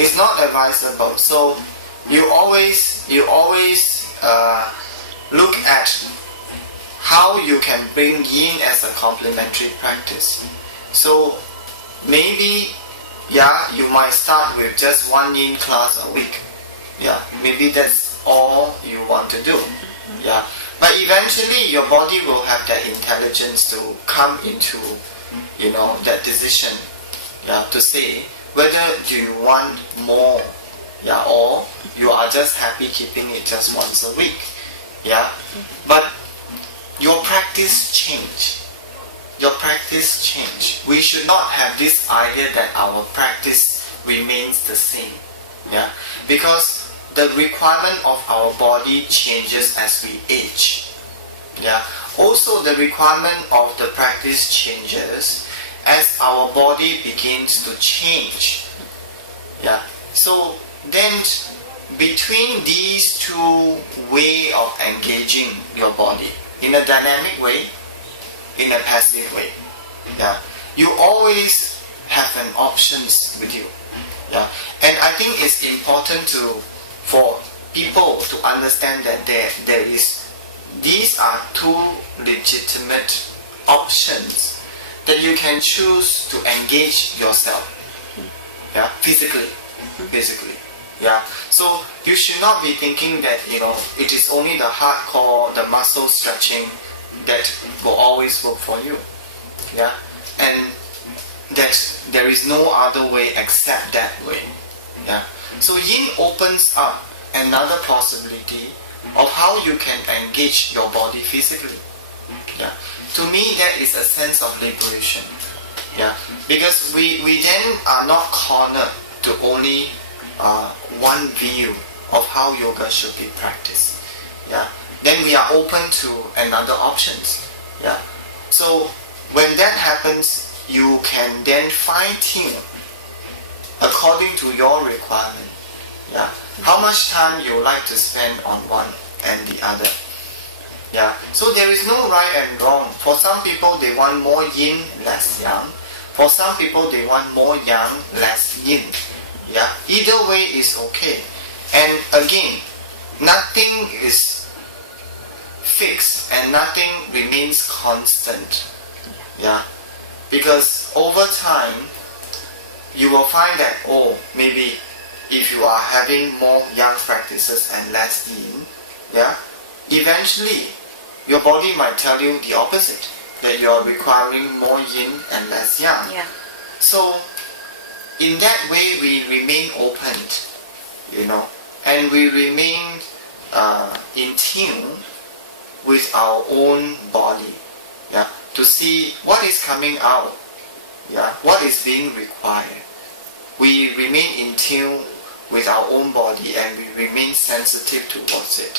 It's not advisable. So you always look at how you can bring yin as a complementary practice. So maybe you might start with just one yin class a week. Maybe that's all you want to do. But eventually your body will have that intelligence to come into that decision to say whether do you want more or you are just happy keeping it just once a week. But your practice change. We should not have this idea that our practice remains the same. Because the requirement of our body changes as we age. Also the requirement of the practice changes as our body begins to change. So then between these two ways of engaging your body, in a dynamic way, in a passive way, you always have an options with you. And I think it's important for people to understand that these are two legitimate options that you can choose to engage yourself physically. So you should not be thinking that it is only the hardcore, the muscle stretching that will always work for you, and that there is no other way except that way. So yin opens up another possibility of how you can engage your body physically. To me, that is a sense of liberation. Because we then are not cornered to only one view of how yoga should be practiced. Then we are open to another options. So when that happens, you can then fine-tune according to your requirement. How much time you like to spend on one and the other. So there is no right and wrong. For some people they want more yin, less yang. For some people they want more yang, less yin. Either way is okay. And again, nothing is fixed and nothing remains constant. Because over time you will find that maybe if you are having more yang practices and less yin, eventually your body might tell you the opposite, that you are requiring more yin and less yang. So in that way we remain open, and we remain in tune with our own body, to see what is coming out, what is being required. We remain in tune with our own body and we remain sensitive towards it.